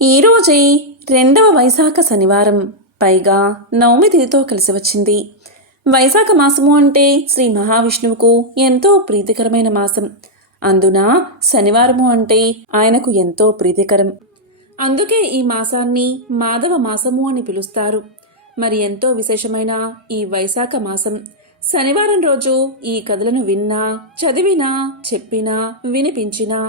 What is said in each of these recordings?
ఈరోజే రెండవ వైశాఖ శనివారం, పైగా నవమి తిథితో కలిసి వచ్చింది. వైశాఖ మాసము అంటే శ్రీ మహావిష్ణువుకు ఎంతో ప్రీతికరమైన మాసం. అందున శనివారము అంటే ఆయనకు ఎంతో ప్రీతికరం. అందుకే ఈ మాసాన్ని మాధవ మాసము అని పిలుస్తారు. మరి ఎంతో విశేషమైన ఈ వైశాఖ మాసం శనివారం రోజు ఈ కథలను విన్నా, చదివినా, చెప్పినా, వినిపించినా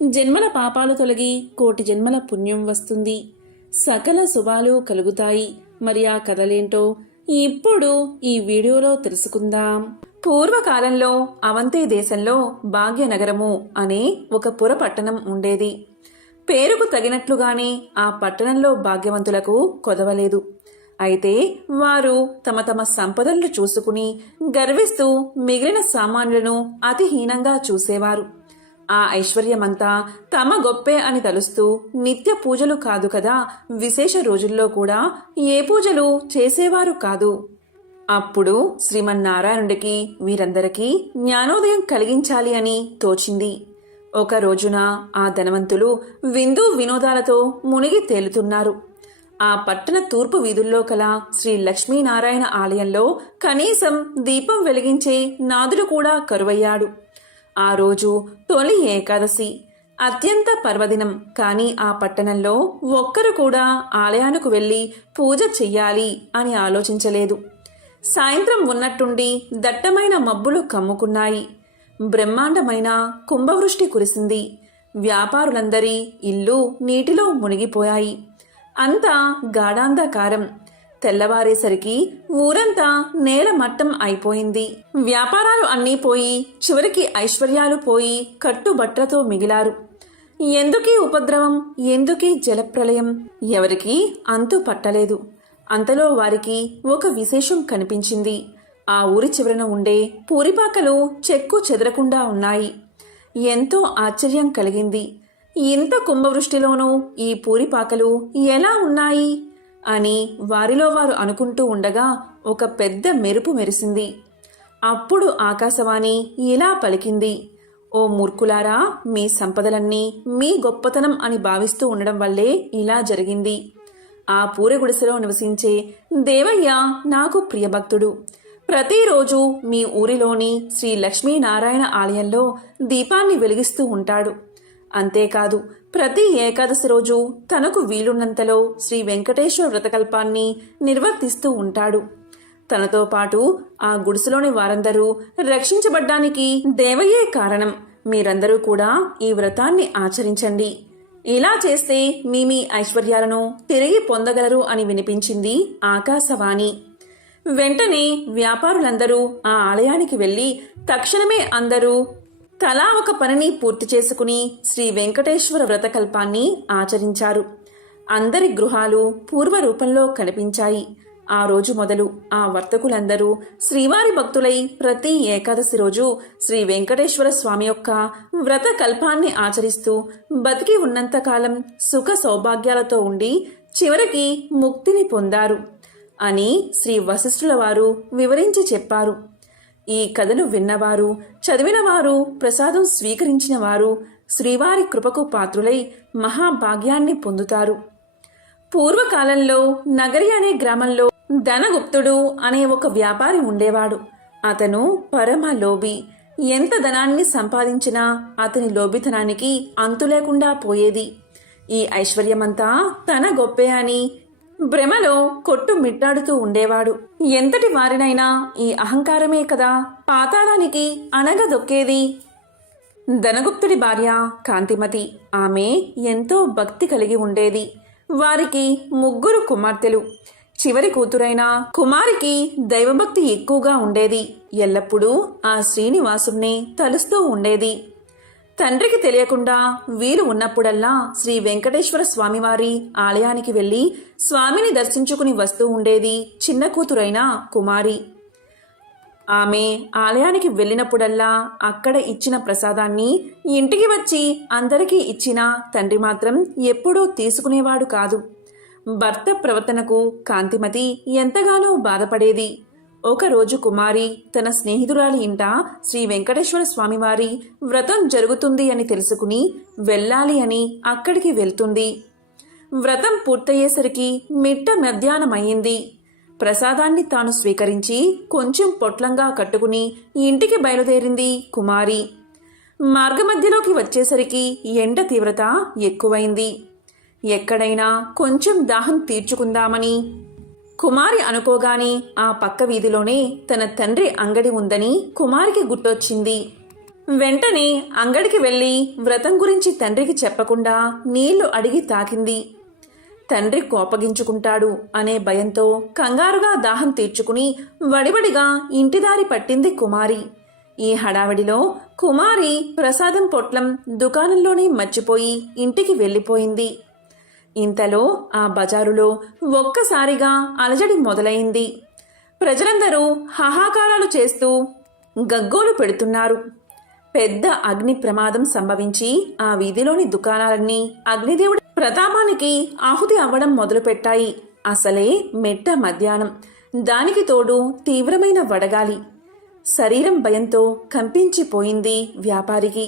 జన్మల పాపాలు తొలగి కోటి జన్మల పుణ్యం వస్తుంది, సకల శుభాలు కలుగుతాయి. మరి ఆ కథలేంటో ఇప్పుడు ఈ వీడియోలో తెలుసుకుందాం. పూర్వకాలంలో అవంతి దేశంలో భాగ్యనగరము అనే ఒక పుర పట్టణం ఉండేది. పేరుకు తగినట్లుగానే ఆ పట్టణంలో భాగ్యవంతులకు కొదవలేదు. అయితే వారు తమ తమ సంపదలను చూసుకుని గర్విస్తూ మిగిలిన సామాన్యులను అతిహీనంగా చూసేవారు. ఆ ఐశ్వర్యమంతా తమ గొప్పే అని తలుస్తూ నిత్య పూజలు కాదు కదా, విశేష రోజుల్లో కూడా ఏ పూజలు చేసేవారు కాదు. అప్పుడు శ్రీమన్నారాయణుడికి వీరందరికీ జ్ఞానోదయం కలిగించాలి అని తోచింది. ఒక రోజున ఆ ధనవంతులు విందు వినోదాలతో మునిగి తేలుతున్నారు. ఆ పట్టణ తూర్పు వీధుల్లో కల శ్రీ లక్ష్మీనారాయణ ఆలయంలో కనీసం దీపం వెలిగించే నాదుడు కూడా కరువయ్యాడు. ఆ రోజు తొలి ఏకాదశి, అత్యంత పర్వదినం. కానీ ఆ పట్టణంలో ఒక్కరు కూడా ఆలయానికి వెళ్ళి పూజ చెయ్యాలి అని ఆలోచించలేదు. సాయంత్రం ఉన్నట్టుండి దట్టమైన మబ్బులు కమ్ముకున్నాయి. బ్రహ్మాండమైన కుంభవృష్టి కురిసింది. వ్యాపారులందరి ఇల్లు నీటిలో మునిగిపోయాయి. అంతా గాఢాంధకారం. తెల్లవారేసరికి ఊరంతా నేల మట్టం అయిపోయింది. వ్యాపారాలు అన్నీ పోయి చివరికి ఐశ్వర్యాలు పోయి కట్టుబట్టలతో మిగిలారు. ఎందుకీ ఉపద్రవం, ఎందుకీ జలప్రలయం, ఎవరికీ అంతు పట్టలేదు. అంతలో వారికి ఒక విశేషం కనిపించింది. ఆ ఊరి చివరన ఉండే పూరిపాకలు చెక్కు చెదరకుండా ఉన్నాయి. ఎంతో ఆశ్చర్యం కలిగింది. ఇంత కుంభవృష్టిలోనూ ఈ పూరిపాకలు ఎలా ఉన్నాయి అని వారిలో వారు అనుకుంటూ ఉండగా ఒక పెద్ద మెరుపు మెరిసింది. అప్పుడు ఆకాశవాణి ఇలా పలికింది, ఓ మూర్ఖులారా, మీ సంపదలన్నీ మీ గొప్పతనం అని భావిస్తూ ఉండడం వల్లే ఇలా జరిగింది. ఆ పూరి గుడిసెలో నివసించే దేవయ్య నాకు ప్రియభక్తుడు. ప్రతిరోజు మీ ఊరిలోని శ్రీ లక్ష్మీనారాయణ ఆలయంలో దీపాన్ని వెలిగిస్తూ ఉంటాడు. అంతేకాదు, ప్రతి ఏకాదశి రోజు తనకు వీలున్నంతలో శ్రీ వెంకటేశ్వర వ్రతకల్పాన్ని నిర్వర్తిస్తూ ఉంటాడు. తనతో పాటు ఆ గుడిసెలోని వారందరూ రక్షించబడ్డానికి దేవయ్యే కారణం. మీరందరూ కూడా ఈ వ్రతాన్ని ఆచరించండి. ఇలా చేస్తే మీ ఐశ్వర్యాలను తిరిగి పొందగలరు అని వినిపించింది ఆకాశవాణి. వెంటనే వ్యాపారులందరూ ఆ ఆలయానికి వెళ్లి తక్షణమే అందరూ తలా ఒక పనిని పూర్తి చేసుకుని శ్రీ వెంకటేశ్వర వ్రతకల్పాన్ని ఆచరించారు. అందరి గృహాలు పూర్వరూపంలో కనిపించాయి. ఆ రోజు మొదలు ఆ వర్తకులందరూ శ్రీవారి భక్తులై ప్రతి ఏకాదశి రోజు శ్రీ వెంకటేశ్వర స్వామి యొక్క వ్రతకల్పాన్ని ఆచరిస్తూ బతికి ఉన్నంతకాలం సుఖ సౌభాగ్యాలతో ఉండి చివరికి ముక్తిని పొందారు అని శ్రీ వశిష్ఠుల వారు వివరించి చెప్పారు. ఈ కథను విన్నవారు, చదివినవారు, ప్రసాదం స్వీకరించిన వారు శ్రీవారి కృపకు పాత్రులై మహాభాగ్యాన్ని పొందుతారు. పూర్వకాలంలో నగరి అనే గ్రామంలో ధనగుప్తుడు అనే ఒక వ్యాపారి ఉండేవాడు. అతను పరమ లోభి. ఎంత ధనాన్ని సంపాదించినా అతని లోభితనానికి అంతులేకుండా పోయేది. ఈ ఐశ్వర్యమంతా తన గొప్పే అని భ్రమలో కొట్టు మిట్టాడుతూ ఉండేవాడు. ఎంతటి వారినైనా ఈ అహంకారమే కదా పాతాళానికి అనగదొక్కేది. ధనగుప్తుడి భార్య కాంతిమతి. ఆమె ఎంతో భక్తి కలిగి ఉండేది. వారికి 3 కుమార్తెలు. చివరి కూతురైన కుమారికి దైవభక్తి ఎక్కువగా ఉండేది. ఎల్లప్పుడూ ఆ శ్రీనివాసుణ్ణి తలుస్తూ ఉండేది. తండ్రికి తెలియకుండా వీలు ఉన్నప్పుడల్లా శ్రీ వెంకటేశ్వర స్వామివారి ఆలయానికి వెళ్లి స్వామిని దర్శించుకుని వస్తూ ఉండేది చిన్న కూతురైన కుమారి. ఆమె ఆలయానికి వెళ్ళినప్పుడల్లా అక్కడ ఇచ్చిన ప్రసాదాన్ని ఇంటికి వచ్చి అందరికీ ఇచ్చినా తండ్రి మాత్రం ఎప్పుడూ తీసుకునేవాడు కాదు. భర్త ప్రవర్తనకు కాంతిమతి ఎంతగానో బాధపడేది. ఒకరోజు కుమారి తన స్నేహితురాలి ఇంట శ్రీ వెంకటేశ్వర స్వామివారి వ్రతం జరుగుతుంది అని తెలుసుకుని వెళ్ళాలి అని అక్కడికి వెళ్తుంది. వ్రతం పూర్తయ్యేసరికి మిట్ట మధ్యాహ్నమయ్యింది. ప్రసాదాన్ని తాను స్వీకరించి కొంచెం పొట్లంగా కట్టుకుని ఇంటికి బయలుదేరింది కుమారి. మార్గమధ్యలోకి వచ్చేసరికి ఎండ తీవ్రత ఎక్కువైంది. ఎక్కడైనా కొంచెం దాహం తీర్చుకుందామని కుమారి అనుకోగానే ఆ పక్క వీధిలోనే తన తండ్రి అంగడి ఉందని కుమారికి గుర్తొచ్చింది. వెంటనే అంగడికి వెళ్లి వ్రతం గురించి తండ్రికి చెప్పకుండా నీళ్లు అడిగి తాకింది. తండ్రి కోపగించుకుంటాడు అనే భయంతో కంగారుగా దాహం తీర్చుకుని వడివడిగా ఇంటిదారి పట్టింది కుమారి. ఈ హడావిడిలో కుమారి ప్రసాదం పొట్లం దుకాణంలోనే మర్చిపోయి ఇంటికి వెళ్ళిపోయింది. ఇంతలో ఆ బజారులో ఒక్కసారిగా అలజడి మొదలైంది. ప్రజలందరూ హాహాకారాలు చేస్తూ గగ్గోలు పెడుతున్నారు. పెద్ద అగ్ని ప్రమాదం సంభవించి ఆ వీధిలోని దుకాణాలన్నీ అగ్నిదేవుడి ప్రతాపానికి ఆహుతి అవ్వడం మొదలుపెట్టాయి. అసలే మెట్ట మధ్యాహ్నం, దానికి తోడు తీవ్రమైన వడగాలి. శరీరం భయంతో కంపించిపోయింది వ్యాపారికి.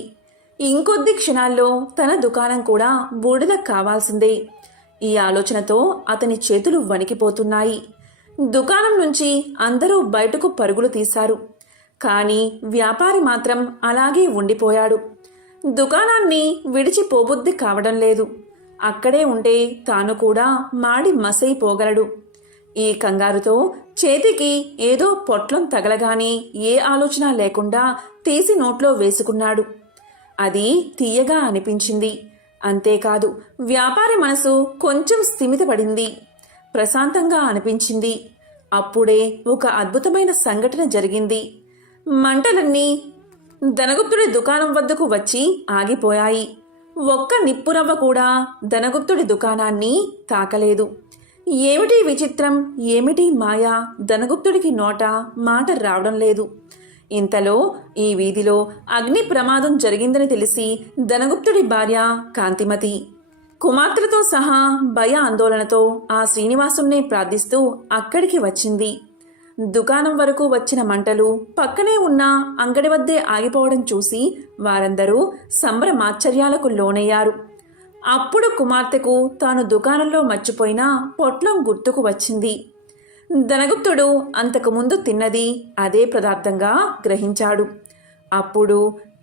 ఇంకొద్ది క్షణాల్లో తన దుకాణం కూడా బూడిద కావాల్సిందే. ఈ ఆలోచనతో అతని చేతులు వణికిపోతున్నాయి. దుకాణం నుంచి అందరూ బయటకు పరుగులు తీశారు. కానీ వ్యాపారి మాత్రం అలాగే ఉండిపోయాడు. దుకాణాన్ని విడిచిపోబుద్ధి కావడం లేదు. అక్కడే ఉంటే తాను కూడా మాడి మసైపోగలడు. ఈ కంగారుతో చేతికి ఏదో పొట్లం తగలగానే ఏ ఆలోచన లేకుండా తీసి నోట్లో వేసుకున్నాడు. అది తీయగా అనిపించింది. అంతేకాదు, వ్యాపారి మనసు కొంచెం స్థిమితపడింది. ప్రశాంతంగా అనిపించింది. అప్పుడే ఒక అద్భుతమైన సంఘటన జరిగింది. మంటలన్నీ ధనగుప్తుడి దుకాణం వద్దకు వచ్చి ఆగిపోయాయి. ఒక్క నిప్పురవ్వ కూడా ధనగుప్తుడి దుకాణాన్ని తాకలేదు. ఏమిటి విచిత్రం, ఏమిటి మాయా, ధనగుప్తుడికి నోట మాట రావడం లేదు. ఇంతలో ఈ వీధిలో అగ్ని ప్రమాదం జరిగిందని తెలిసి ధనగుప్తుడి భార్య కాంతిమతి కుమార్తెలతో సహా భయ ఆందోళనతో ఆ శ్రీనివాసుణ్ణి ప్రార్థిస్తూ అక్కడికి వచ్చింది. దుకాణం వరకు వచ్చిన మంటలు పక్కనే ఉన్న అంగడి వద్దే ఆగిపోవడం చూసి వారందరూ సంభ్రమాశ్చర్యాలకు లోనయ్యారు. అప్పుడు కుమార్తెకు తాను దుకాణంలో మర్చిపోయిన పొట్లం గుర్తుకు వచ్చింది. ధనగుప్తుడు అంతకుముందు తిన్నది అదే పదార్థంగా గ్రహించాడు. అప్పుడు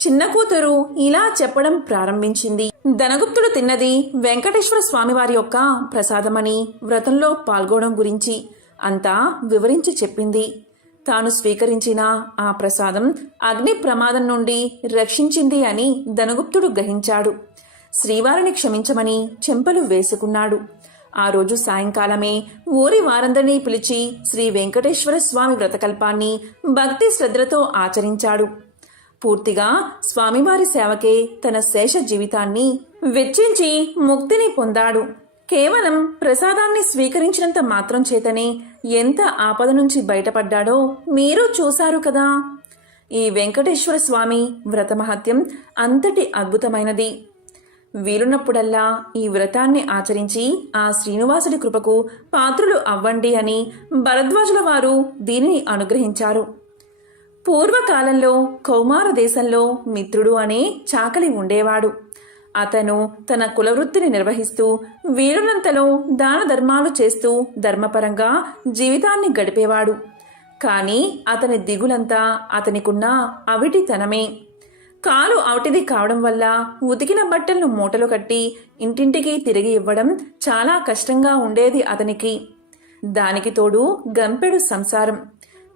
చిన్న కూతురు ఇలా చెప్పడం ప్రారంభించింది. ధనగుప్తుడు తిన్నది వెంకటేశ్వర స్వామివారి యొక్క ప్రసాదమని, వ్రతంలో పాల్గొనడం గురించి అంతా వివరించి చెప్పింది. తాను స్వీకరించిన ఆ ప్రసాదం అగ్ని ప్రమాదం నుండి రక్షించింది అని ధనగుప్తుడు గ్రహించాడు. శ్రీవారిని క్షమించమని చెంపలు వేసుకున్నాడు. ఆ రోజు సాయంకాలమే ఊరి వారందరినీ పిలిచి శ్రీ వెంకటేశ్వర స్వామి వ్రతకల్పాన్ని భక్తి శ్రద్ధలతో ఆచరించాడు. పూర్తిగా స్వామివారి సేవకే తన శేష జీవితాన్ని వెచ్చించి ముక్తిని పొందాడు. కేవలం ప్రసాదాన్ని స్వీకరించినంత మాత్రం చేతనే ఎంత ఆపద నుంచి బయటపడ్డాడో మీరు చూశారు కదా. ఈ వెంకటేశ్వర స్వామి వ్రతమహత్యం అంతటి అద్భుతమైనది. వీలున్నప్పుడల్లా ఈ వ్రతాన్ని ఆచరించి ఆ శ్రీనివాసుడి కృపకు పాత్రులు అవ్వండి అని భరద్వాజుల వారు దీనిని అనుగ్రహించారు. పూర్వకాలంలో కౌమార దేశంలో మిత్రుడు అనే చాకలి ఉండేవాడు. అతను తన కులవృత్తిని నిర్వహిస్తూ వీలునంతలో దాన ధర్మాలు చేస్తూ ధర్మపరంగా జీవితాన్ని గడిపేవాడు. కాని అతని దిగులంతా అతనికున్న అవిటితనమే. కాలు అవటిది కావడం వల్ల ఉతికిన బట్టలను మూటలు కట్టి ఇంటింటికి తిరిగి ఇవ్వడం చాలా కష్టంగా ఉండేది అతనికి. దానికి తోడు గంపెడు సంసారం.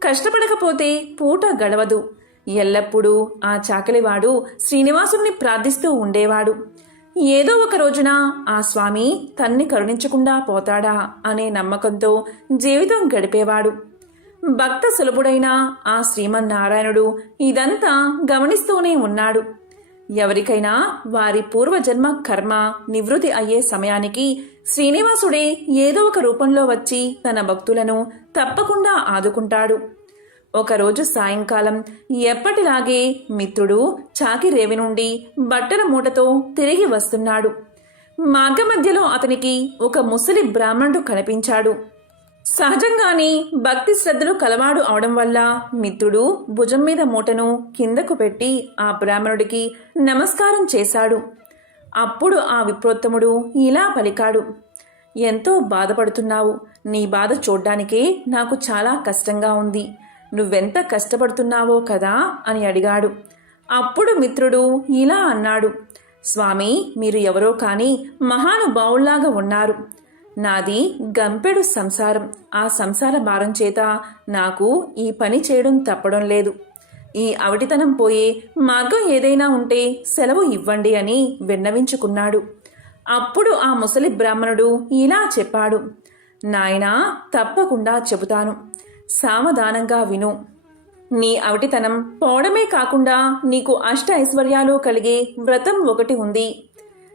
కష్టపడకపోతే పూట గడవదు. ఎల్లప్పుడూ ఆ చాకలివాడు శ్రీనివాసుని ప్రార్థిస్తూ ఉండేవాడు. ఏదో ఒక రోజున ఆ స్వామి తన్ని కరుణించకుండా పోతాడా అనే నమ్మకంతో జీవితం గడిపేవాడు. భక్త సులభుడైన ఆ శ్రీమన్నారాయణుడు ఇదంతా గమనిస్తూనే ఉన్నాడు. ఎవరికైనా వారి పూర్వజన్మ కర్మ నివృత్తి అయ్యే సమయానికి శ్రీనివాసుడే ఏదో ఒక రూపంలో వచ్చి తన భక్తులను తప్పకుండా ఆదుకుంటాడు. ఒకరోజు సాయంకాలం ఎప్పటిలాగే మిత్రుడు చాకిరేవి నుండి బట్టల మూటతో తిరిగి వస్తున్నాడు. మార్గమధ్యలో అతనికి ఒక ముసలి బ్రాహ్మణుడు కనిపించాడు. సహజంగానే భక్తి శ్రద్ధలు కలవాడు అవడం వల్ల మిత్రుడు భుజం మీద మూటను కిందకు పెట్టి ఆ బ్రాహ్మణుడికి నమస్కారం చేశాడు. అప్పుడు ఆ విప్రోత్తముడు ఇలా పలికాడు, ఎంతో బాధపడుతున్నావు. నీ బాధ చూడ్డానికే నాకు చాలా కష్టంగా ఉంది. నువ్వెంత కష్టపడుతున్నావో కదా అని అడిగాడు. అప్పుడు మిత్రుడు ఇలా అన్నాడు, స్వామి, మీరు ఎవరో కానీ మహానుభావుల్లాగా ఉన్నారు. నాది గంపెడు సంసారం. ఆ సంసార భారం చేత నాకు ఈ పని చేయడం తప్పడం లేదు. ఈ అవటితనం పోయే మార్గం ఏదైనా ఉంటే సెలవు ఇవ్వండి అని విన్నవించుకున్నాడు. అప్పుడు ఆ ముసలి బ్రాహ్మణుడు ఇలా చెప్పాడు, నాయనా, తప్పకుండా చెబుతాను. సావధానంగా విను. నీ అవటితనం పోవడమే కాకుండా నీకు అష్ట ఐశ్వర్యాలు కలిగే వ్రతం ఒకటి ఉంది.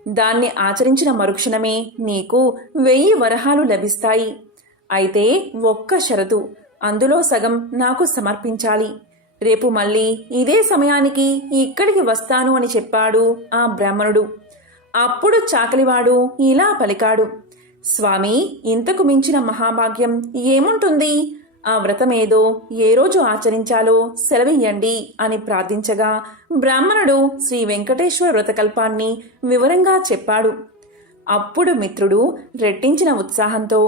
దాన్ని ఆచరించిన మరుక్షణమే నీకు 1000 వరహాలు లభిస్తాయి. అయితే ఒక్క షరతు, అందులో సగం నాకు సమర్పించాలి. రేపు మళ్ళీ ఇదే సమయానికి ఇక్కడికి వస్తాను అని చెప్పాడు ఆ బ్రాహ్మణుడు. అప్పుడు చాకలివాడు ఇలా పలికాడు, స్వామి, ఇంతకు మించిన మహాభాగ్యం ఏముంటుంది? ఆ వ్రతమేదో ఏ రోజు ఆచరించాలో సెలవియ్యండి అని ప్రార్థించగా బ్రాహ్మణుడు శ్రీ వెంకటేశ్వర వ్రతకల్పాన్ని వివరంగా చెప్పాడు. అప్పుడు మిత్రుడు రెట్టించిన ఉత్సాహంతో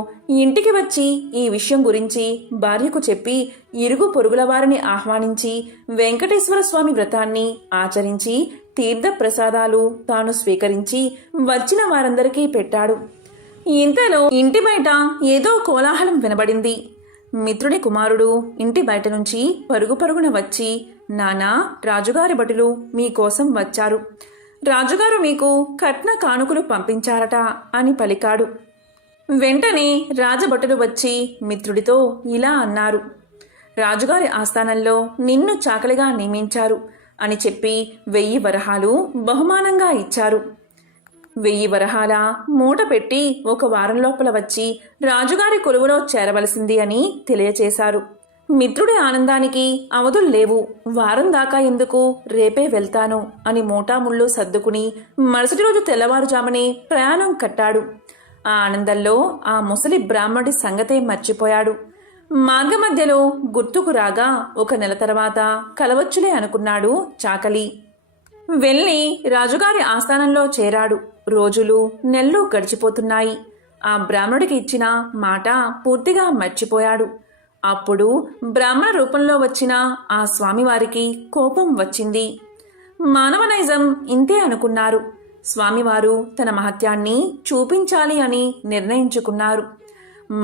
ఇంటికి వచ్చి ఈ విషయం గురించి భార్యకు చెప్పి ఇరుగు పొరుగుల వారిని ఆహ్వానించి వెంకటేశ్వర స్వామి వ్రతాన్ని ఆచరించి తీర్థ ప్రసాదాలు తాను స్వీకరించి వచ్చిన వారందరికీ పెట్టాడు. ఇంతలో ఇంటి బయట ఏదో కోలాహలం వినబడింది. మిత్రుడి కుమారుడు ఇంటి బయట నుంచి పరుగు పరుగున వచ్చి, నానా, రాజుగారి భటులు మీకోసం వచ్చారు. రాజుగారు మీకు కట్న కానుకలు పంపించారట అని పలికాడు. వెంటనే రాజభటులు వచ్చి మిత్రుడితో ఇలా అన్నారు, రాజుగారి ఆస్థానంలో నిన్ను చాకలిగా నియమించారు అని చెప్పి 1000 వరహాలు బహుమానంగా ఇచ్చారు. 1000 వరహాల మూట పెట్టి 1 వారం లోపల వచ్చి రాజుగారి కొలువులో చేరవలసింది అని తెలియచేశారు. మిత్రుడి ఆనందానికి అవధులు లేవు. వారం దాకా ఎందుకు, రేపే వెళ్తాను అని మూటాముళ్ళు సర్దుకుని మరుసటి రోజు తెల్లవారుజామునే ప్రయాణం కట్టాడు. ఆ ఆనందంలో ఆ ముసలి బ్రాహ్మణుడి సంగతే మర్చిపోయాడు. మార్గమధ్యలో గుర్తుకు రాగా 1 నెల తర్వాత కలవచ్చులే అనుకున్నాడు చాకలి. వెళ్ళి రాజుగారి ఆస్థానంలో చేరాడు. రోజులు నెలలు గడిచిపోతున్నాయి. ఆ బ్రాహ్మణుడికి ఇచ్చిన మాట పూర్తిగా మర్చిపోయాడు. అప్పుడు బ్రాహ్మణ రూపంలో వచ్చిన ఆ స్వామివారికి కోపం వచ్చింది. మానవ నైజం ఇంతే అనుకున్నారు. స్వామివారు తన మహత్యాన్ని చూపించాలి అని నిర్ణయించుకున్నారు.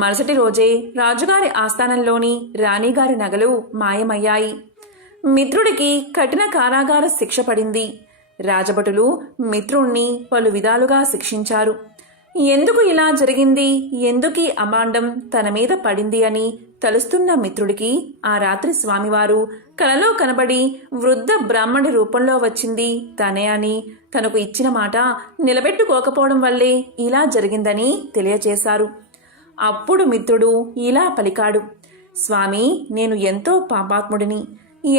మరుసటి రోజే రాజుగారి ఆస్థానంలోని రాణిగారి నగలు మాయమయ్యాయి. మిత్రుడికి కఠిన కారాగార శిక్ష పడింది. రాజభటులు మిత్రుణ్ణి పలు విధాలుగా శిక్షించారు. ఎందుకు ఇలా జరిగింది, ఎందుకీ అభాండం తన మీద పడింది అని తలుస్తున్న మిత్రుడికి ఆ రాత్రి స్వామివారు కలలో కనబడి వృద్ధ బ్రాహ్మణి రూపంలో వచ్చింది తనే అని, తనకు ఇచ్చిన మాట నిలబెట్టుకోకపోవడం వల్లే ఇలా జరిగిందని తెలియచేశారు. అప్పుడు మిత్రుడు ఇలా పలికాడు, స్వామి, నేను ఎంతో పాపాత్ముడిని.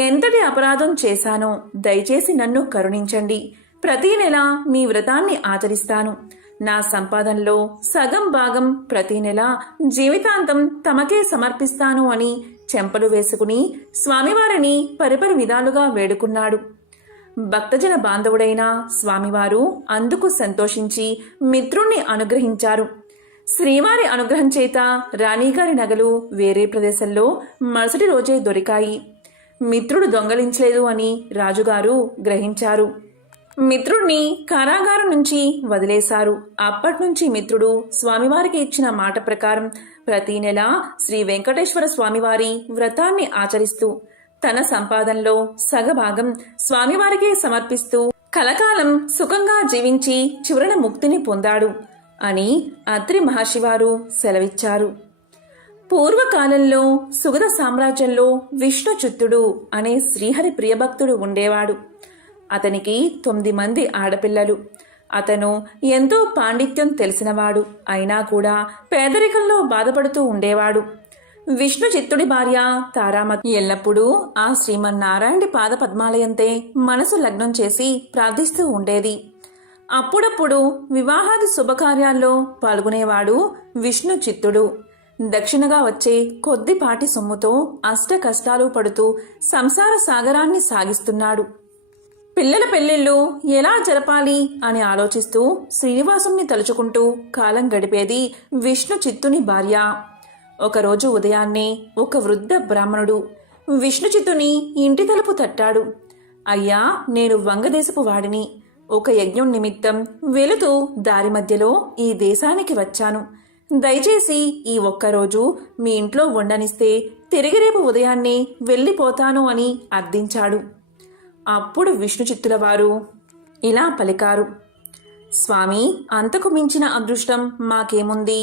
ఎంతటి అపరాధం చేశానో దయచేసి నన్ను కరుణించండి. ప్రతి నెల మీ వ్రతాన్ని ఆచరిస్తాను. నా సంపాదనలో సగం భాగం ప్రతి నెల జీవితాంతం తమకే సమర్పిస్తాను అని చెంపలు వేసుకుని స్వామివారిని పరిపరి విధాలుగా వేడుకున్నాడు. భక్తజన బాంధవుడైన స్వామివారు అందుకు సంతోషించి మిత్రుణ్ణి అనుగ్రహించారు. శ్రీవారి అనుగ్రహం చేత రాణిగారి నగలు వేరే ప్రదేశంలో మరుసటి రోజే దొరికాయి. మిత్రుడు దొంగలించలేదు అని రాజుగారు గ్రహించారు. మిత్రుడిని కారాగారం నుంచి వదిలేశారు. అప్పట్నుంచి మిత్రుడు స్వామివారికి ఇచ్చిన మాట ప్రకారం ప్రతి నెల శ్రీ వెంకటేశ్వర స్వామివారి వ్రతాన్ని ఆచరిస్తూ తన సంపాదనలో సగభాగం స్వామివారికే సమర్పిస్తూ కలకాలం సుఖంగా జీవించి చివరన ముక్తిని పొందాడు అని అత్రి మహర్షివారు సెలవిచ్చారు. పూర్వకాలంలో సుగద సామ్రాజ్యంలో విష్ణుచిత్తుడు అనే శ్రీహరి ప్రియభక్తుడు ఉండేవాడు. అతనికి 9 మంది ఆడపిల్లలు. అతను ఎంతో పాండిత్యం తెలిసినవాడు. అయినా కూడా పేదరికంలో బాధపడుతూ ఉండేవాడు. విష్ణుచిత్తుడి భార్య తారామతి ఎల్లప్పుడూ ఆ శ్రీమన్నారాయణుడి పాదపద్మాలయంతే మనసు లగ్నం చేసి ప్రార్థిస్తూ ఉండేది. అప్పుడప్పుడు వివాహాది శుభకార్యాల్లో పాల్గొనేవాడు విష్ణుచిత్తుడు. దక్షిణగా వచ్చే కొద్దిపాటి సొమ్ముతో అష్ట కష్టాలు పడుతూ సంసార సాగరాన్ని సాగిస్తున్నాడు. పిల్లల పెళ్ళిళ్ళు ఎలా జరపాలి అని ఆలోచిస్తూ శ్రీనివాసుని తలుచుకుంటూ కాలం గడిపేది విష్ణు చిత్తుని భార్య. ఒకరోజు ఉదయాన్నే ఒక వృద్ధ బ్రాహ్మణుడు విష్ణు చిత్తుని ఇంటి తలుపు తట్టాడు. అయ్యా, నేను వంగదేశపు వాడిని. ఒక యజ్ఞం నిమిత్తం వెళుతూ దారి మధ్యలో ఈ దేశానికి వచ్చాను. దయచేసి ఈ ఒక్కరోజు మీ ఇంట్లో ఉండనిస్తే తిరిగి రేపు ఉదయాన్నే వెళ్ళిపోతాను అని అర్థించాడు. అప్పుడు విష్ణు చిత్తుల వారు ఇలా పలికారు: స్వామి, అంతకు మించిన అదృష్టం మాకేముంది?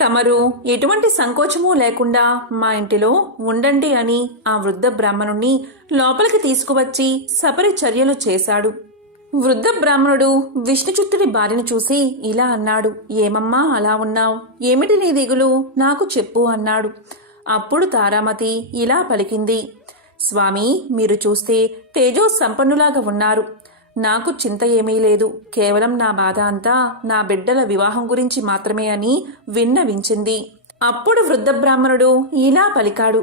తమరు ఎటువంటి సంకోచమూ లేకుండా మా ఇంటిలో ఉండండి అని ఆ వృద్ధ బ్రాహ్మణుణ్ణి లోపలికి తీసుకువచ్చి సపరి చర్యలు చేశాడు. వృద్ధ బ్రాహ్మణుడు విష్ణుచిత్తుడి భార్యను చూసి ఇలా అన్నాడు: ఏమమ్మా అలా ఉన్నావు? ఏమిటి నీ దిగులు? నాకు చెప్పు అన్నాడు. అప్పుడు తారామతి ఇలా పలికింది: స్వామి, మీరు చూస్తే తేజో సంపన్నులాగా ఉన్నారు. నాకు చింత ఏమీ లేదు. కేవలం నా బాధ అంతా నా బిడ్డల వివాహం గురించి మాత్రమే అని విన్నవించింది. అప్పుడు వృద్ధ బ్రాహ్మణుడు ఇలా పలికాడు: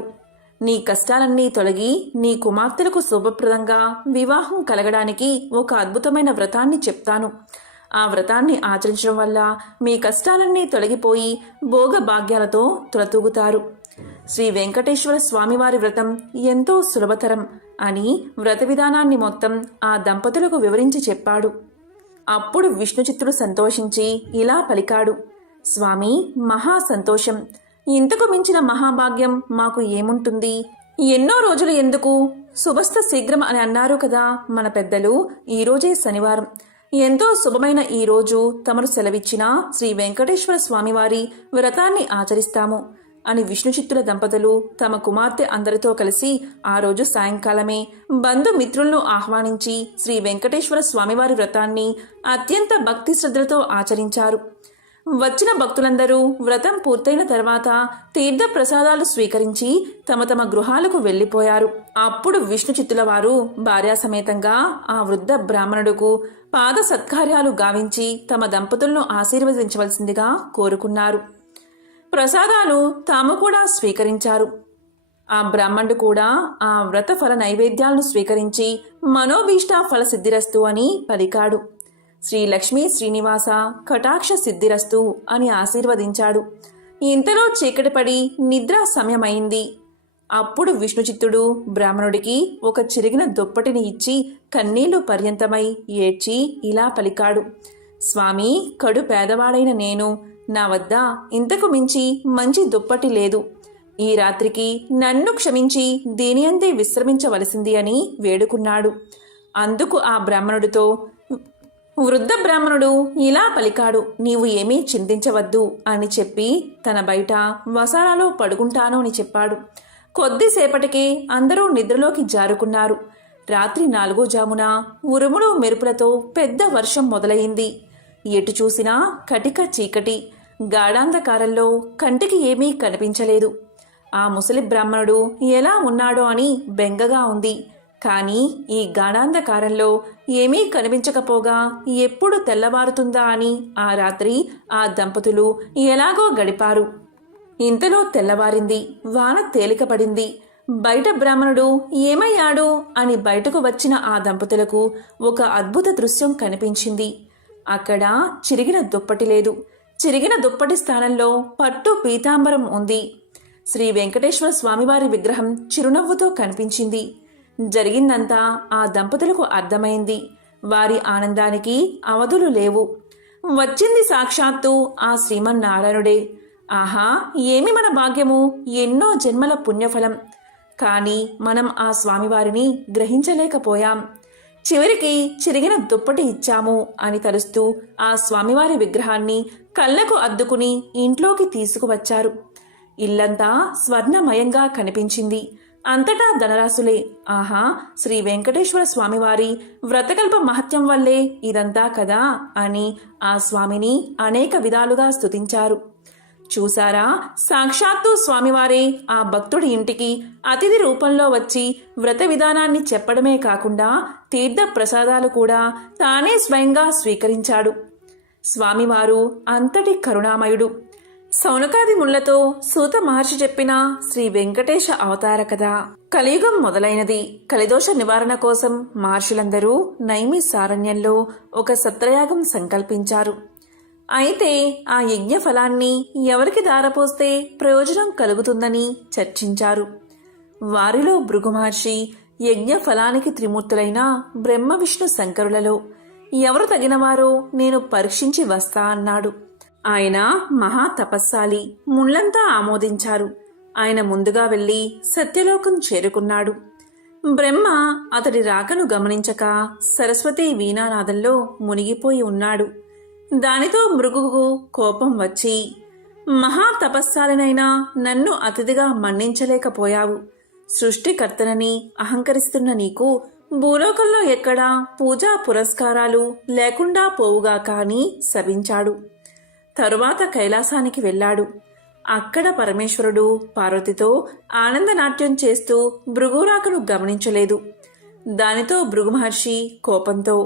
నీ కష్టాలన్నీ తొలగి నీ కుమార్తెలకు శుభప్రదంగా వివాహం కలగడానికి ఒక అద్భుతమైన వ్రతాన్ని చెప్తాను. ఆ వ్రతాన్ని ఆచరించడం వల్ల మీ కష్టాలన్నీ తొలగిపోయి భోగ భాగ్యాలతో తులతూగుతారు. శ్రీ వెంకటేశ్వర స్వామివారి వ్రతం ఎంతో సులభతరం అని వ్రత విధానాన్ని మొత్తం ఆ దంపతులకు వివరించి చెప్పాడు. అప్పుడు విష్ణుచిత్తుడు సంతోషించి ఇలా పలికాడు: స్వామి, మహా సంతోషం. ఇంతకు మించిన మహాభాగ్యం మాకు ఏముంటుంది? ఎన్నో రోజులు ఎందుకు, శుభస్థ శీఘ్రం అని అన్నారు కదా మన పెద్దలు. ఈరోజే శనివారం. ఎంతో శుభమైన ఈ రోజు తమరు సెలవిచ్చిన శ్రీ వెంకటేశ్వర స్వామివారి వ్రతాన్ని ఆచరిస్తాము అని విష్ణుచిత్తుల దంపతులు తమ కుమార్తె అందరితో కలిసి ఆ రోజు సాయంకాలమే బంధుమిత్రులను ఆహ్వానించి శ్రీ వెంకటేశ్వర స్వామివారి వ్రతాన్ని అత్యంత భక్తి శ్రద్ధలతో ఆచరించారు. వచ్చిన భక్తులందరూ వ్రతం పూర్తయిన తర్వాత తీర్థ ప్రసాదాలు స్వీకరించి తమ తమ గృహాలకు వెళ్లిపోయారు. అప్పుడు విష్ణుచిత్తుల వారు భార్యాసమేతంగా ఆ వృద్ధ బ్రాహ్మణుడుకు పాద సత్కార్యాలు గావించి తమ దంపతులను ఆశీర్వదించవలసిందిగా కోరుకున్నారు. ప్రసాదాలు తాము కూడా స్వీకరించారు. ఆ బ్రాహ్మణుడు కూడా ఆ వ్రత ఫల నైవేద్యాలను స్వీకరించి మనోభీష్ట ఫల సిద్ధిరస్తు అని పలికాడు. శ్రీ లక్ష్మీ శ్రీనివాస కటాక్ష సిద్ధిరస్తు అని ఆశీర్వదించాడు. ఇంతలో చీకటి పడి నిద్ర సమయమైంది. అప్పుడు విష్ణుచిత్తుడు బ్రాహ్మణుడికి ఒక చిరిగిన దుప్పటిని ఇచ్చి కన్నీళ్లు పర్యంతమై ఏడ్చి ఇలా పలికాడు: స్వామి, కడు పేదవాడైన నేను, నా వద్ద ఇంతకు మించి మంచి దుప్పటి లేదు. ఈ రాత్రికి నన్ను క్షమించి దీని అందే విశ్రమించవలసింది అని వేడుకున్నాడు. అందుకు ఆ బ్రాహ్మణుడితో వృద్ధ బ్రాహ్మణుడు ఇలా పలికాడు: నీవు ఏమీ చింతించవద్దు అని చెప్పి తన బయట వసారాలో పడుకుంటాను అని చెప్పాడు. కొద్దిసేపటికే అందరూ నిద్రలోకి జారుకున్నారు. రాత్రి 4వ జామున ఉరుములు మెరుపులతో పెద్ద వర్షం మొదలయింది. ఎటు చూసినా కటిక చీకటి. గాఢాంధకారంలో కంటికి ఏమీ కనిపించలేదు. ఆ ముసలి బ్రాహ్మణుడు ఎలా ఉన్నాడో అని బెంగగా ఉంది. కానీ ఈ గాఢాంధకారంలో ఏమీ కనిపించకపోగా ఎప్పుడు తెల్లవారుతుందా అని ఆ రాత్రి ఆ దంపతులు ఎలాగో గడిపారు. ఇంతలో తెల్లవారింది. వాన తేలికపడింది. బయట బ్రాహ్మణుడు ఏమయ్యాడు అని బయటకు వచ్చిన ఆ దంపతులకు ఒక అద్భుత దృశ్యం కనిపించింది. అక్కడ చిరిగిన దుప్పటి లేదు. చిరిగిన దుప్పటి స్థానంలో పట్టు పీతాంబరం ఉంది. శ్రీ వెంకటేశ్వర స్వామివారి విగ్రహం చిరునవ్వుతో కనిపించింది. జరిగిందంతా ఆ దంపతులకు అర్థమైంది. వారి ఆనందానికి అవధులు లేవు. వచ్చింది సాక్షాత్తు ఆ శ్రీమన్నారాయణుడే. ఆహా, ఏమి మన భాగ్యము! ఎన్నో జన్మల పుణ్యఫలం. కానీ మనం ఆ స్వామివారిని గ్రహించలేకపోయాం. చివరికి చిరిగిన దుప్పటి ఇచ్చాము అని తలుస్తూ ఆ స్వామివారి విగ్రహాన్ని కళ్ళకు అద్దుకుని ఇంట్లోకి తీసుకువచ్చారు. ఇల్లంతా స్వర్ణమయంగా కనిపించింది. అంతటా ధనరాశులే. ఆహా, శ్రీ వెంకటేశ్వర స్వామివారి వ్రతకల్ప మహత్యం వల్లే ఇదంతా కదా అని ఆ స్వామిని అనేక విధాలుగా స్తుతించారు. చూసారా, సాక్షాత్తు స్వామివారే ఆ భక్తుడి ఇంటికి అతిథి రూపంలో వచ్చి వ్రత విధానాన్ని చెప్పడమే కాకుండా తీర్థ ప్రసాదాలు కూడా తానే స్వయంగా స్వీకరించాడు. స్వామివారు అంతటి కరుణామయుడు. సౌనకాది ముళ్లతో సూత మహర్షి చెప్పిన శ్రీ వెంకటేశ అవతార కథ. కలియుగం మొదలైనది. కలిదోష నివారణ కోసం మహర్షులందరూ నైమిసారణ్యంలో ఒక సత్రయాగం సంకల్పించారు. అయితే ఆ యజ్ఞ ఫలాన్ని ఎవరికి దారపోస్తే ప్రయోజనం కలుగుతుందని చర్చించారు. వారిలో భృగు మహర్షి యజ్ఞ ఫలానికి త్రిమూర్తులైన బ్రహ్మ విష్ణు శంకరులలో ఎవరు తగినవారో నేను పరీక్షించి వస్తా అన్నాడు. ఆయన మహా తపస్సాలి. ముళ్లంతా ఆమోదించారు. ఆయన ముందుగా వెళ్లి సత్యలోకం చేరుకున్నాడు. బ్రహ్మ అతడి రాకను గమనించక సరస్వతి వీణానాదంలో మునిగిపోయి ఉన్నాడు. దానితో భృగుకు కోపం వచ్చి, మహా తపస్సాలినైనా నన్ను అతిథిగా మన్నించలేకపోయావు. సృష్టికర్తనని అహంకరిస్తున్న నీకు భూలోకంలో ఎక్కడా పూజా పురస్కారాలు లేకుండా పోవుగాక అని శపించాడు. తరువాత కైలాసానికి వెళ్ళాడు. అక్కడ పరమేశ్వరుడు పార్వతితో ఆనందనాట్యం చేస్తూ భృగురాకను గమనించలేదు. దానితో భృగు మహర్షి కోపంతో,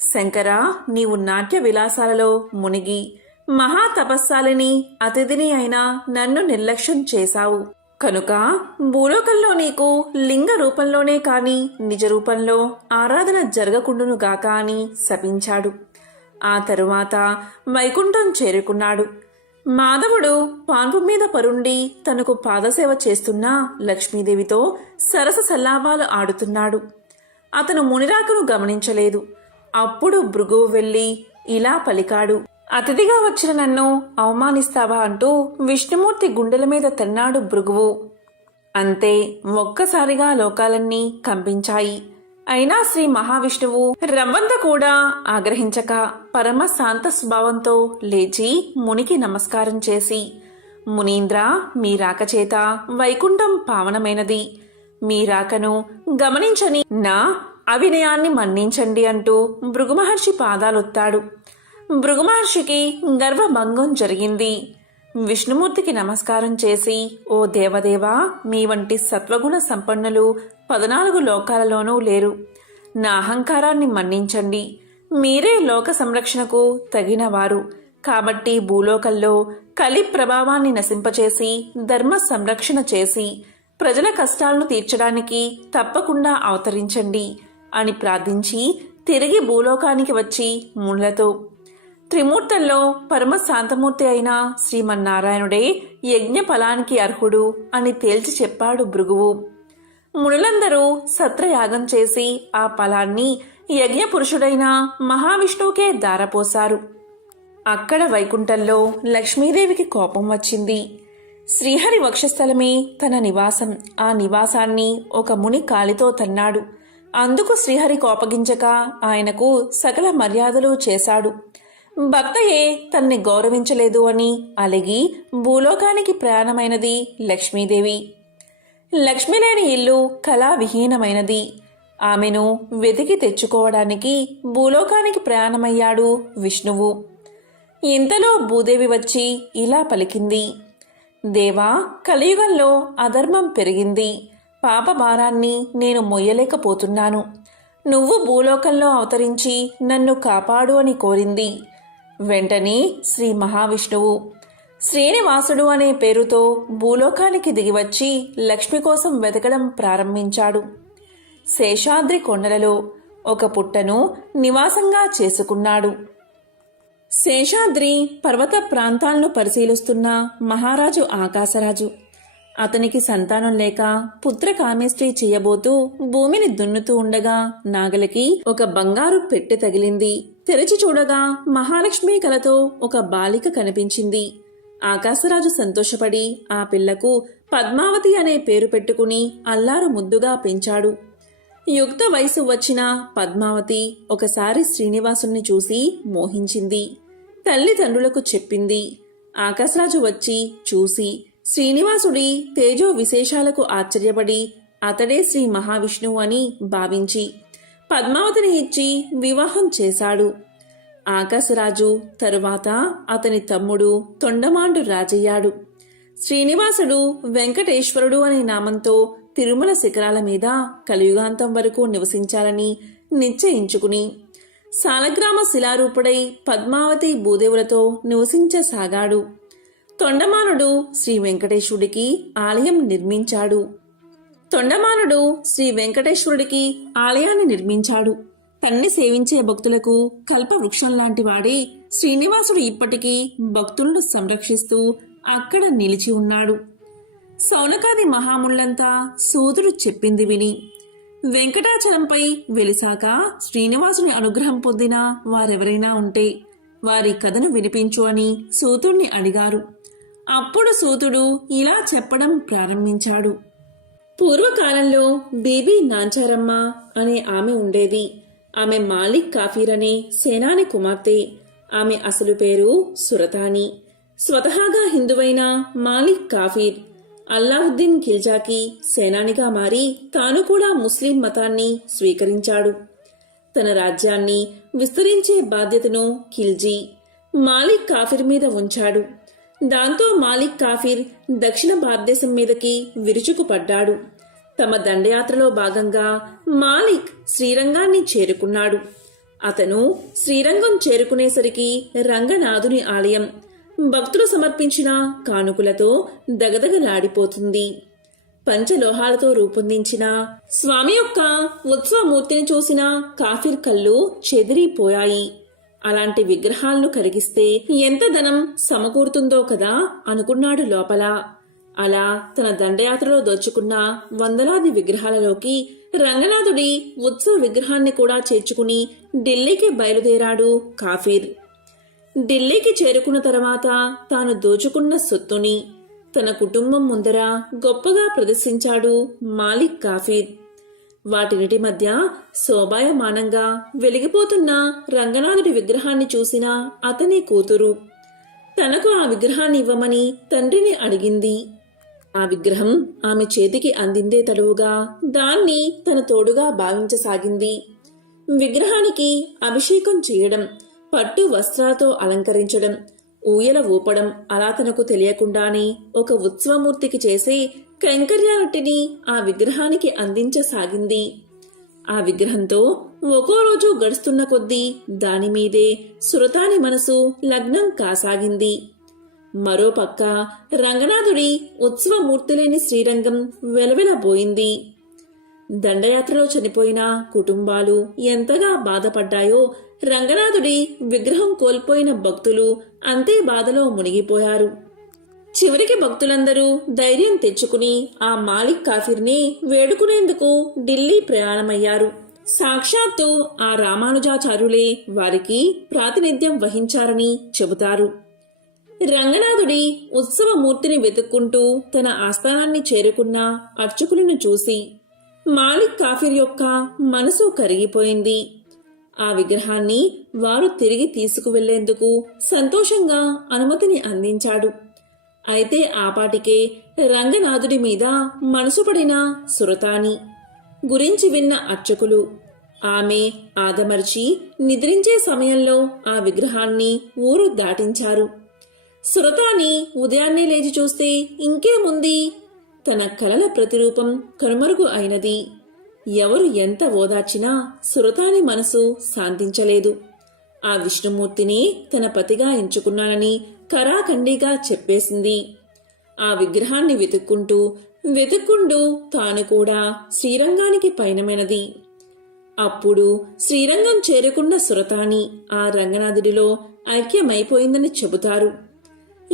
శంకరా, నీవు నాట్య విలాసాలలో మునిగి మహా తపస్సాలిని అతిథిని అయినా నన్ను నిర్లక్ష్యం చేశావు. కనుక భూలోకంలో నీకు లింగ రూపంలోనే కాని నిజ రూపంలో ఆరాధన జరగకుండునుగాక అని శపించాడు. ఆ తరువాత వైకుంఠం చేరుకున్నాడు. మాధవుడు పాన్పు మీద పరుండి తనకు పాదసేవ చేస్తున్న లక్ష్మీదేవితో సరస సల్లాపాలు ఆడుతున్నాడు. అతను మునిరాకను గమనించలేదు. అప్పుడు భృగువు వెళ్లి ఇలా పలికాడు, అతిథిగా వచ్చిన నన్ను అవమానిస్తావా అంటూ విష్ణుమూర్తి గుండెల మీద తన్నాడు భృగువు. అంతే, ఒక్కసారిగా లోకాలన్నీ కంపించాయి. అయినా శ్రీ మహావిష్ణువు రవ్వంత కూడా ఆగ్రహించక పరమ శాంత స్వభావంతో లేచి మునికి నమస్కారం చేసి, మునీంద్ర, మీ రాకచేత వైకుంఠం పావనమైనది. మీ రాకను గమనించని నా అవినయాన్ని మన్నించండి అంటూ భృగు మహర్షి పాదాలొత్తాడు. భృగు మహర్షికి గర్వభంగం జరిగింది. విష్ణుమూర్తికి నమస్కారం చేసి, ఓ దేవదేవా, మీ వంటి సత్వగుణ సంపన్నులు 14 లోకాలలోనూ లేరు. నా అహంకారాన్ని మన్నించండి. మీరే లోక సంరక్షణకు తగినవారు. కాబట్టి భూలోకంలో కలి ప్రభావాన్ని నశింపచేసి ధర్మ సంరక్షణ చేసి ప్రజల కష్టాలను తీర్చడానికి తప్పకుండా అవతరించండి అని ప్రార్థించి తిరిగి భూలోకానికి వచ్చి ముళ్లతో, త్రిమూర్తుల్లో పరమ శాంతమూర్తి అయిన శ్రీమన్నారాయణుడే యజ్ఞ ఫలానికి అర్హుడు అని తేల్చి చెప్పాడు భృగువు. మునులందరూ సత్రయాగం చేసి ఆ ఫలాన్ని యజ్ఞ పురుషుడైన మహావిష్ణువుకే దారపోశారు. అక్కడ వైకుంఠంలో లక్ష్మీదేవికి కోపం వచ్చింది. శ్రీహరి వక్షస్థలమే తన నివాసం. ఆ నివాసాన్ని ఒక ముని కాలితో తన్నాడు. అందుకు శ్రీహరి కోపగించక ఆయనకు సకల మర్యాదలు చేశాడు. భక్తయే తన్ని గౌరవించలేదు అని అలిగి భూలోకానికి ప్రయాణమైనది లక్ష్మీదేవి. లక్ష్మి లేని ఇల్లు కళావిహీనమైనది. ఆమెను వెతికి తెచ్చుకోవడానికి భూలోకానికి ప్రయాణమయ్యాడు విష్ణువు. ఇంతలో భూదేవి వచ్చి ఇలా పలికింది, దేవా, కలియుగంలో అధర్మం పెరిగింది. పాప భారాన్ని నేను మొయ్యలేకపోతున్నాను. నువ్వు భూలోకంలో అవతరించి నన్ను కాపాడు అని కోరింది. వెంటనే శ్రీ మహావిష్ణువు శ్రీనివాసుడు అనే పేరుతో భూలోకానికి దిగివచ్చి లక్ష్మి కోసం వెతకడం ప్రారంభించాడు. శేషాద్రి కొండలలో ఒక పుట్టను నివాసంగా చేసుకున్నాడు. శేషాద్రి పర్వత ప్రాంతాలను పరిశీలిస్తున్న మహారాజు ఆకాశరాజు. అతనికి సంతానం లేక పుత్రకామేష్టి చేయబోతూ భూమిని దున్నుతూ ఉండగా నాగలికి ఒక బంగారు పెట్టె తగిలింది. తెరచి చూడగా మహాలక్ష్మి కలతో ఒక బాలిక కనిపించింది. ఆకాశరాజు సంతోషపడి ఆ పిల్లకు పద్మావతి అనే పేరు పెట్టుకుని అల్లారు ముద్దుగా పెంచాడు. యుక్త వయసు వచ్చిన పద్మావతి ఒకసారి శ్రీనివాసుని చూసి మోహించింది. తల్లిదండ్రులకు చెప్పింది. ఆకాశరాజు వచ్చి చూసి శ్రీనివాసుడి తేజో విశేషాలకు ఆశ్చర్యపడి అతడే శ్రీ మహావిష్ణువు అని భావించి పద్మావతిని ఇచ్చి వివాహం చేశాడు. ఆకాశరాజు తరువాత అతని తమ్ముడు తొండమాండు రాజయ్యాడు. శ్రీనివాసుడు వెంకటేశ్వరుడు అనే నామంతో తిరుమల శిఖరాల మీద కలియుగాంతం వరకు నివసించాలని నిశ్చయించుకుని సాలగ్రామ శిలారూపుడై పద్మావతి భూదేవులతో నివసించసాగాడు. తొండమానుడు శ్రీ వెంకటేశ్వరుడికి ఆలయం నిర్మించాడు. తొండమానుడు శ్రీ వెంకటేశ్వరుడికి ఆలయాన్ని నిర్మించాడు. తన్ని సేవించే భక్తులకు కల్పవృక్షం లాంటి వాడే శ్రీనివాసుడు ఇప్పటికీ భక్తులను సంరక్షిస్తూ అక్కడ నిలిచి ఉన్నాడు. సౌనకాది మహాముళ్లంతా సూదుడు చెప్పింది విని వెంకటాచలంపై వెలిసాక శ్రీనివాసుని అనుగ్రహం పొందిన వారెవరైనా ఉంటే వారి కథను వినిపించు అని సూతుడిని అడిగారు. అప్పుడు సూతుడు ఇలా చెప్పడం ప్రారంభించాడు. పూర్వకాలంలో బీబీ నాంచారమ్మ అనే ఆమె ఉండేది. ఆమె మాలిక్ కాఫీర్ అనే సేనాని కుమార్తె. ఆమె అసలు పేరు సురతాని. స్వతహాగా హిందువైన మాలిక్ కాఫీర్ అల్లావుద్దీన్ ఖిల్జాకి సేనానిగా మారి తాను కూడా ముస్లిం మతాన్ని స్వీకరించాడు. తన రాజ్యాన్ని విస్తరించే బాధ్యతను ఖిల్జీ మాలిక్ కాఫీర్ మీద ఉంచాడు. దాంతో మాలిక్ కాఫీర్ దక్షిణ భారతదేశం మీదకి విరుచుకుపడ్డాడు. తమ దండయాత్రలో భాగంగా మాలిక్ శ్రీరంగాన్ని చేరుకున్నాడు. అతను శ్రీరంగం చేరుకునేసరికి రంగనాథుని ఆలయం భక్తులు సమర్పించిన కానుకలతో దగదగలాడిపోతుంది. పంచలోహాలతో రూపొందించిన స్వామి యొక్క ఉత్సవమూర్తిని చూసిన కాఫీర్ కళ్ళు చెదిరిపోయాయి. అలాంటి విగ్రహాలను కరిగిస్తే ఎంత ధనం సమకూరుతుందో కదా అనుకున్నాడు లోపల. అలా తన దండయాత్రలో దోచుకున్న వందలాది విగ్రహాలలోకి రంగనాథుడి ఉత్సవ విగ్రహాన్ని కూడా చేర్చుకుని ఢిల్లీకి బయలుదేరాడు కాఫీర్. ఢిల్లీకి చేరుకున్న తర్వాత తాను దోచుకున్న సొత్తుని తన కుటుంబం ముందర గొప్పగా ప్రదర్శించాడు మాలిక్ కాఫీర్. వాటినిటి మధ్య శోభాయమానంగా వెలిగిపోతున్న రంగనాథుడి విగ్రహాన్ని చూసిన అతని కూతురు తనకు ఆ విగ్రహాన్ని ఇవ్వమని తండ్రిని అడిగింది. ఆ విగ్రహం ఆమె చేతికి అందిందే తడువుగా దాన్ని తన తోడుగా భావించసాగింది. విగ్రహానికి అభిషేకం చేయడం, పట్టు వస్త్రాలతో అలంకరించడం, ఊయల ఊపడం అలా తనకు తెలియకుండానే ఒక ఉత్సవమూర్తికి చేసే కైంకర్యాలన్నిటినీ ఆ విగ్రహానికి అందించసాగింది. ఆ విగ్రహంతో ఒక్కో రోజు గడుస్తున్న కొద్దీ దానిమీదే సురతాని మనసు లగ్నం కాసాగింది. మరోపక్క రంగనాథుడి ఉత్సవమూర్తిలేని శ్రీరంగం వెలవెలబోయింది. దండయాత్రలో చనిపోయిన కుటుంబాలు ఎంతగా బాధపడ్డాయో రంగనాథుడి విగ్రహం కోల్పోయిన భక్తులు అంతే బాధలో మునిగిపోయారు. చివరికి భక్తులందరూ ధైర్యం తెచ్చుకుని ఆ మాలిక్ కాఫీర్ని వేడుకునేందుకు ఢిల్లీ ప్రయాణమయ్యారు. సాక్షాత్తు ఆ రామానుజాచార్యులే వారికి ప్రాతినిధ్యం వహించారని చెబుతారు. రంగనాథుడి ఉత్సవమూర్తిని వెతుక్కుంటూ తన ఆస్థానాన్ని చేరుకున్న అర్చకులను చూసి మాలిక్ కాఫీర్ యొక్క మనసు కరిగిపోయింది. ఆ విగ్రహాన్ని వారు తిరిగి తీసుకువెళ్లేందుకు సంతోషంగా అనుమతిని అందించాడు. అయితే ఆపాటికే రంగనాథుడి మీద మనసు పడిన సురతాని గురించి విన్న అర్చకులు ఆమె ఆదమర్చి నిద్రించే సమయంలో ఆ విగ్రహాన్ని ఊరు దాటించారు. సురతాని ఉదయాన్నే లేచి చూస్తే ఇంకేముంది, తన కలల ప్రతిరూపం కనుమరుగు అయినది. ఎవరు ఎంత ఓదార్చినా సురతాని మనసు శాంతించలేదు. ఆ విష్ణుమూర్తిని తన పతిగా ఎంచుకున్నానని కరాఖండిగా చెప్పేసింది. ఆ విగ్రహాన్ని వెతుక్కుంటూ తాను కూడా శ్రీరంగానికి పయనమైనది. అప్పుడు శ్రీరంగం చేరుకున్న సురతాని ఆ రంగనాథుడిలో ఐక్యమైపోయిందని చెబుతారు.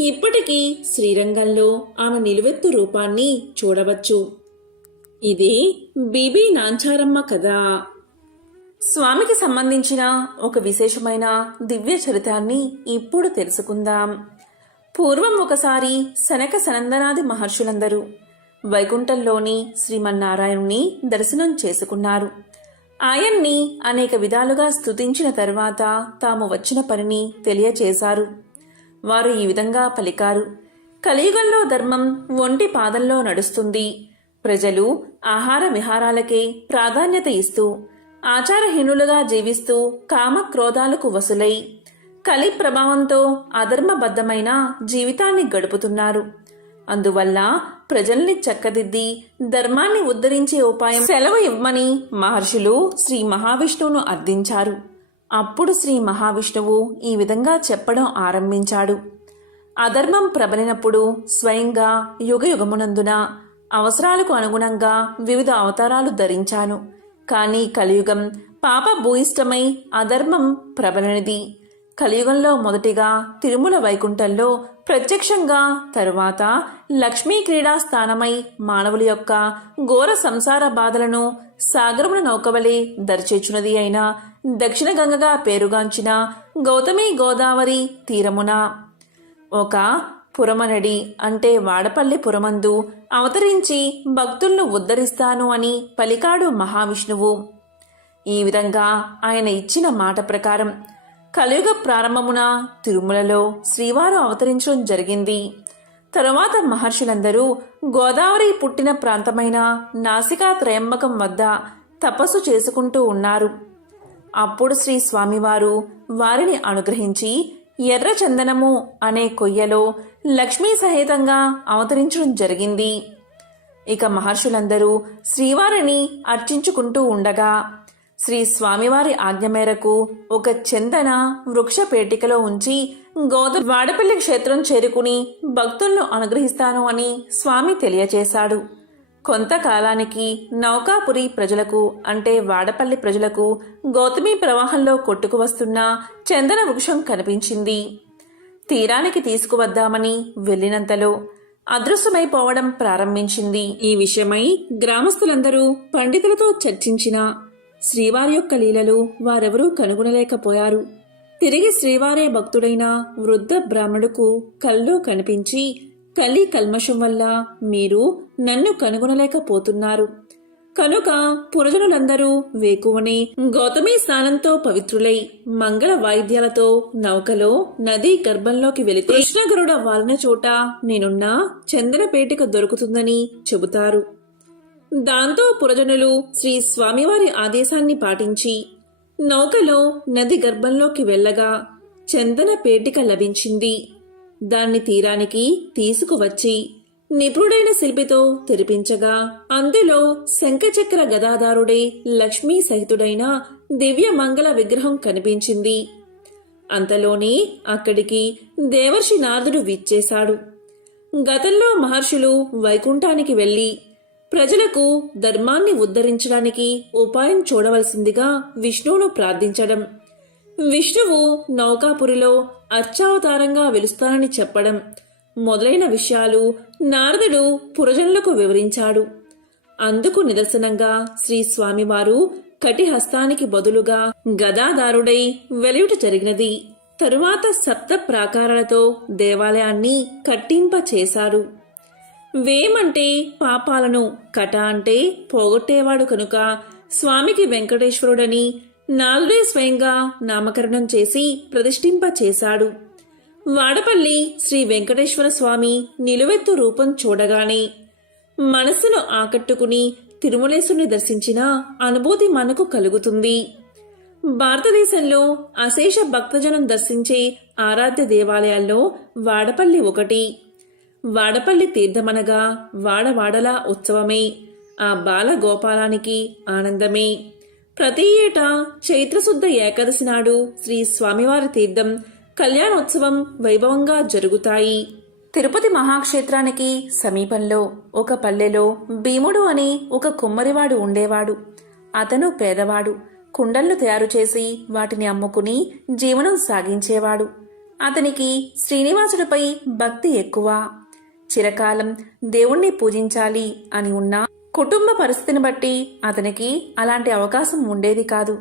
ఇప్పటికీ శ్రీరంగంలో ఆమె నిలువెత్తు రూపాన్ని చూడవచ్చు. ఇదే బీబీ నాంచారమ్మ కథ. స్వామికి సంబంధించిన ఒక విశేషమైన దివ్య చరితాన్ని ఇప్పుడు తెలుసుకుందాం. పూర్వం ఒకసారి సనక సనందనాది మహర్షులందరూ వైకుంఠంలోని శ్రీమన్నారాయణుని దర్శనం చేసుకున్నారు. ఆయన్ని అనేక విధాలుగా స్తుతించిన తరువాత తాము వచ్చిన పనిని తెలియచేశారు. వారు ఈ విధంగా పలికారు: కలియుగంలో ధర్మం ఒంటి పాదంలో నడుస్తుంది. ప్రజలు ఆహార విహారాలకే ప్రాధాన్యత ఇస్తూ ఆచారహీనులుగా జీవిస్తూ కామక్రోధాలకు వసులై కలి ప్రభావంతో అధర్మబద్ధమైన జీవితాన్ని గడుపుతున్నారు. అందువల్ల ప్రజల్ని చక్కదిద్ది ధర్మాన్ని ఉద్ధరించే ఉపాయం సెలవు ఇవ్వమని మహర్షులు శ్రీ మహావిష్ణువును అర్థించారు. అప్పుడు శ్రీ మహావిష్ణువు ఈ విధంగా చెప్పడం ఆరంభించాడు: అధర్మం ప్రబలినప్పుడు స్వయంగా యుగయుగమునందున అవసరాలకు అనుగుణంగా వివిధ అవతారాలు ధరించాను. కానీ కలియుగం పాప భూయిష్టమై అధర్మం ప్రబలనిది. కలియుగంలో మొదటిగా తిరుమల వైకుంఠంలో ప్రత్యక్షంగా, తరువాత లక్ష్మీ క్రీడా స్థానమై మానవుల యొక్క ఘోర సంసార బాధలను సాగరమున నౌకవలే దరిచేచున్నది అయిన దక్షిణ గంగగా పేరుగాంచిన గౌతమి గోదావరి తీరమున ఒక పురమనడి అంటే వాడపల్లి పురమందు అవతరించి భక్తులను ఉద్ధరిస్తాను అని పలికాడు మహావిష్ణువు. ఈ విధంగా ఆయన ఇచ్చిన మాట ప్రకారం కలియుగ ప్రారంభమున తిరుమలలో శ్రీవారు అవతరించడం జరిగింది. తరువాత మహర్షులందరూ గోదావరి పుట్టిన ప్రాంతమైన నాసికా త్రయంబకం వద్ద తపస్సు చేసుకుంటూ ఉన్నారు. అప్పుడు శ్రీ స్వామివారు వారిని అనుగ్రహించి ఎర్ర చందనము అనే కొయ్యలో లక్ష్మీ సహితంగా అవతరించడం జరిగింది. ఇక మహర్షులందరూ శ్రీవారిని అర్చించుకుంటూ ఉండగా శ్రీ స్వామివారి ఆజ్ఞ మేరకు ఒక చందన వృక్ష పేటికలో ఉంచి వాడపల్లి క్షేత్రం చేరుకుని భక్తులను అనుగ్రహిస్తాను అని స్వామి తెలియచేశాడు. కొంతకాలానికి నౌకాపురి ప్రజలకు అంటే వాడపల్లి ప్రజలకు గౌతమి ప్రవాహంలో కొట్టుకు వస్తున్న చందన వృక్షం కనిపించింది. తీరానికి తీసుకువద్దామని వెళ్ళినంతలో అదృశ్యమైపోవడం ప్రారంభించింది. ఈ విషయమై గ్రామస్తులందరూ పండితులతో చర్చించిన శ్రీవారి యొక్క లీలలు వారెవరూ కనుగొనలేకపోయారు. తిరిగి శ్రీవారే భక్తుడైన వృద్ధ బ్రాహ్మణుడుకు కల్లో కనిపించి, కలి కల్మషం వల్ల మీరు నన్ను కనుగొనలేకపోతున్నారు కనుక పురజనులందరూ వేకువనే గౌతమి స్నానంతో పవిత్రులై మంగళ వాయిద్యాలతో నౌకలో నదీ గర్భంలోకి వెళితే కృష్ణగరుడ వాలిన చోట నేనున్న చందనపేటిక దొరుకుతుందని చెబుతారు. దాంతో పురజనులు శ్రీ స్వామివారి ఆదేశాన్ని పాటించి నౌకలో నది గర్భంలోకి వెళ్ళగా చందన పేటిక లభించింది. దాన్ని తీరానికి తీసుకువచ్చి నిపుణుడైన శిల్పితో తెరిపించగా అందులో శంఖచక్ర గదాధారుడే లక్ష్మీ సహితుడైన దివ్య మంగళ విగ్రహం కనిపించింది. అంతలోనే అక్కడికి దేవర్షి నారదుడు విచ్చేశాడు. గతంలో మహర్షులు వైకుంఠానికి వెళ్లి ప్రజలకు ధర్మాన్ని ఉద్ధరించడానికి ఉపాయం చూడవలసిందిగా విష్ణువును ప్రార్థించడం, విష్ణువు నౌకాపురిలో అర్చావతారంగా వెలుస్తానని చెప్పడం మొదలైన విషయాలు నారదుడు పురజనులకు వివరించాడు. అందుకు నిదర్శనంగా శ్రీ స్వామివారు కటిహస్తానికి బదులుగా గదాధారుడై వెలుయుట జరిగినది. తరువాత సప్త ప్రాకారాలతో దేవాలయాన్ని కట్టింప చేశారు. వేమంటే పాపాలను, కట అంటే పోగొట్టేవాడు కనుక స్వామికి వెంకటేశ్వరుడని నాలుడే స్వయంగా నామకరణం చేసి ప్రతిష్ఠింప చేశాడు. వాడపల్లి శ్రీ వెంకటేశ్వర స్వామి నిలువెత్తు రూపం చూడగానే మనస్సును ఆకట్టుకుని తిరుమలేశుని దర్శించిన అనుభూతి మనకు కలుగుతుంది. భారతదేశంలో అశేష భక్తజనం దర్శించే ఆరాధ్య దేవాలయాల్లో వాడపల్లి ఒకటి. వాడపల్లి తీర్థమనగా వాడవాడలా ఉత్సవమే, ఆ బాలగోపాలానికి ఆనందమే. ప్రతి ఏటా చైత్రశుద్ధ ఏకాదశి నాడు శ్రీ స్వామివారి తీర్థం కళ్యాణోత్సవం వైభవంగా జరుగుతాయి. తిరుపతి మహాక్షేత్రానికి సమీపంలో ఒక పల్లెలో భీముడు అని ఒక కుమ్మరివాడు ఉండేవాడు. అతను పేదవాడు. కుండలను తయారు చేసి వాటిని అమ్ముకుని జీవనం సాగించేవాడు. అతనికి శ్రీనివాసుడిపై భక్తి ఎక్కువ. చిరకాలం దేవుణ్ణి పూజించాలి అని ఉన్న కుటుంబ పరిస్థితిని బట్టి అతనికి అలాంటి అవకాశం ఉండేది కాదు.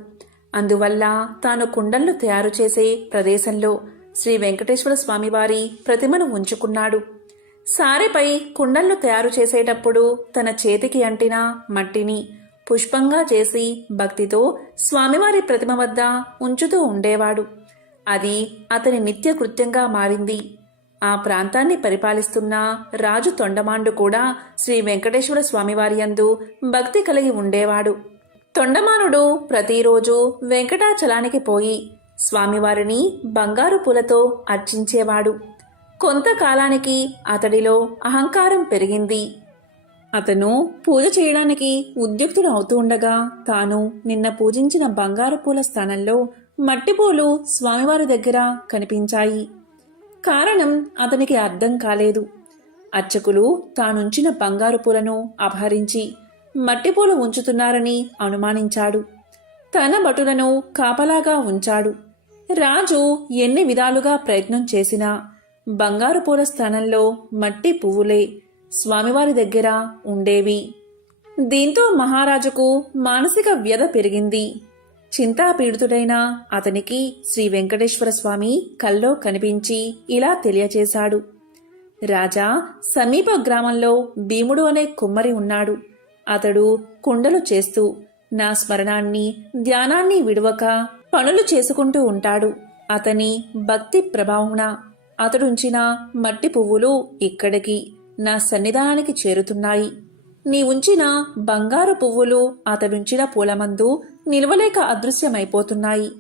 అందువల్ల తాను కుండలను తయారు చేసే ప్రదేశంలో శ్రీ వెంకటేశ్వర స్వామివారి ప్రతిమను ఉంచుకున్నాడు. సారెపై కుండలను తయారు చేసేటప్పుడు తన చేతికి అంటిన మట్టిని పుష్పంగా చేసి భక్తితో స్వామివారి ప్రతిమ వద్ద ఉంచుతూ ఉండేవాడు. అది అతని నిత్య కృత్యంగా మారింది. ఆ ప్రాంతాన్ని పరిపాలిస్తున్న రాజు తొండమాండు కూడా శ్రీ వెంకటేశ్వర స్వామివారి యందు భక్తి కలిగి ఉండేవాడు. తొండమానుడు ప్రతిరోజు వెంకటాచలానికి పోయి స్వామివారిని బంగారు పూలతో అర్చించేవాడు. కొంతకాలానికి అతడిలో అహంకారం పెరిగింది. అతను పూజ చేయడానికి ఉద్యుక్తుడు అవుతూ ఉండగా తాను నిన్న పూజించిన బంగారు పూల స్థానంలో మట్టిపూలు స్వామివారి దగ్గర కనిపించాయి. కారణం అతనికి అర్థం కాలేదు. అర్చకులు తానుంచిన బంగారు పూలను అపహరించి మట్టిపూలు ఉంచుతున్నారని అనుమానించాడు. తన భటులను కాపలాగా ఉంచాడు. రాజు ఎన్ని విధాలుగా ప్రయత్నం చేసినా బంగారు పూల స్థానంలో మట్టి పువ్వులే స్వామివారి దగ్గర ఉండేవి. దీంతో మహారాజుకు మానసిక వ్యధ పెరిగింది. చింతాపీడితుడైన అతనికి శ్రీ వెంకటేశ్వర స్వామి కల్లో కనిపించి ఇలా తెలియచేశాడు. రాజా, సమీప గ్రామంలో భీముడు అనే కుమ్మరి ఉన్నాడు. అతడు కుండలు చేస్తూ నా స్మరణాన్ని ధ్యానాన్ని విడువక పనులు చేసుకుంటూ ఉంటాడు. అతని భక్తి ప్రభావమున అతడుంచిన మట్టి పువ్వులు ఇక్కడికి నా సన్నిధానానికి చేరుతున్నాయి. నీ ఉంచిన బంగారు పువ్వులు అతడుంచిన పూలమందు నిలవలేక అదృశ్యమైపోతున్నాయి.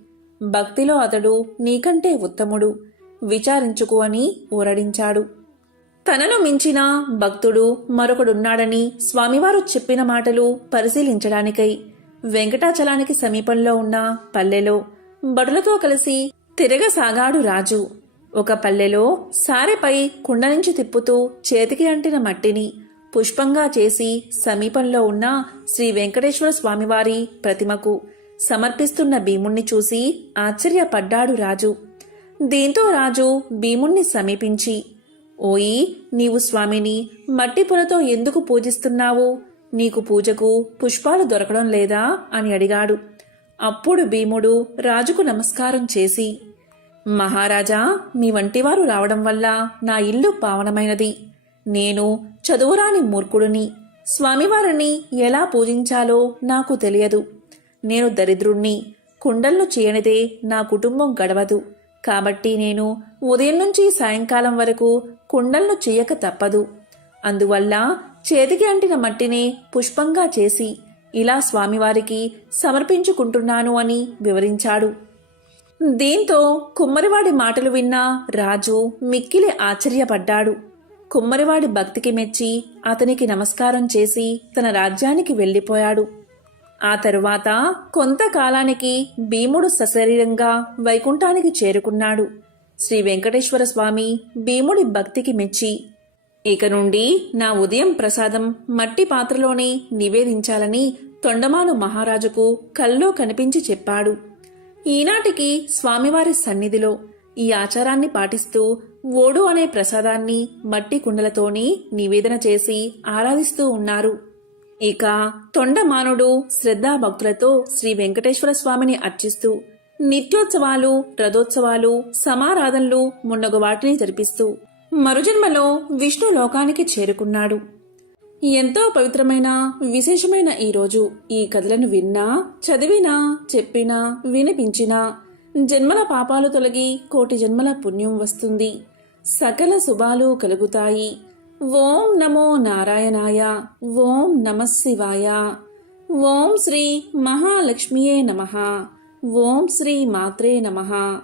భక్తిలో అతడు నీకంటే ఉత్తముడు, విచారించుకు అని ఊరడించాడు. తనను మించిన భక్తుడు మరొకడున్నాడని స్వామివారు చెప్పిన మాటలు పరిశీలించడానికై వెంకటాచలానికి సమీపంలో ఉన్న పల్లెలో బడులతో కలిసి తిరగసాగాడు రాజు. ఒక పల్లెలో సారెపై కుండ నుంచి తిప్పుతూ చేతికి అంటిన మట్టిని పుష్పంగా చేసి సమీపంలో ఉన్న శ్రీ వెంకటేశ్వర స్వామివారి ప్రతిమకు సమర్పిస్తున్న భీముణ్ణి చూసి ఆశ్చర్యపడ్డాడు రాజు. దీంతో రాజు భీముణ్ణి సమీపించి, ఓయి, నీవు స్వామిని మట్టి పూలతో ఎందుకు పూజిస్తున్నావు? నీకు పూజకు పుష్పాలు దొరకడం లేదా అని అడిగాడు. అప్పుడు భీముడు రాజుకు నమస్కారం చేసి, మహారాజా, మీ వంటివారు రావడం వల్ల నా ఇల్లు పావనమైనది. నేను చదువురాని మూర్ఖుడిని. స్వామివారిని ఎలా పూజించాలో నాకు తెలియదు. నేను దరిద్రుణ్ణి. కుండలను చేయనిదే నా కుటుంబం గడవదు. కాబట్టి నేను ఉదయం నుంచి సాయంకాలం వరకు కుండలను చేయక తప్పదు. అందువల్ల చేతికి అంటిన మట్టిని పుష్పంగా చేసి ఇలా స్వామివారికి సమర్పించుకుంటున్నాను అని వివరించాడు. దీంతో కుమ్మరివాడి మాటలు విన్న రాజు మిక్కిలి ఆశ్చర్యపడ్డాడు. కుమ్మరివాడి భక్తికి మెచ్చి అతనికి నమస్కారం చేసి తన రాజ్యానికి వెళ్ళిపోయాడు. ఆ తరువాత కొంతకాలానికి భీముడు సశరీరంగా వైకుంఠానికి చేరుకున్నాడు. శ్రీ వెంకటేశ్వర స్వామి భీముడి భక్తికి మెచ్చి, ఇక నుండి నా ఉదయం ప్రసాదం మట్టి పాత్రలోనే నివేదించాలని తొండమాను మహారాజుకు కల్లో కనిపించి చెప్పాడు. ఈనాటికి స్వామివారి సన్నిధిలో ఈ ఆచారాన్ని పాటిస్తూ ఓడు అనే ప్రసాదాన్ని మట్టి కుండలతోని నివేదన చేసి ఆరాధిస్తూ ఉన్నారు. ఇక తొండమానుడు శ్రద్ధాభక్తులతో శ్రీ వెంకటేశ్వర స్వామిని అర్చిస్తూ నిత్యోత్సవాలు, రథోత్సవాలు, సమారాధనలు మున్నగు వాటిని జరిపిస్తూ మరుజన్మలో విష్ణు లోకానికి చేరుకున్నాడు. ఎంతో పవిత్రమైన విశేషమైన ఈరోజు ఈ కథలను విన్నా, చదివినా, చెప్పినా, వినిపించినా జన్మల పాపాలు తొలగి కోటి జన్మల పుణ్యం వస్తుంది. సకల శుభాలు కలుగుతాయి. ఓం నమో నారాయణాయ. ఓం నమః శివాయ. ఓం శ్రీ మహాలక్ష్మియే నమః. ఓం శ్రీ మాత్రే నమః.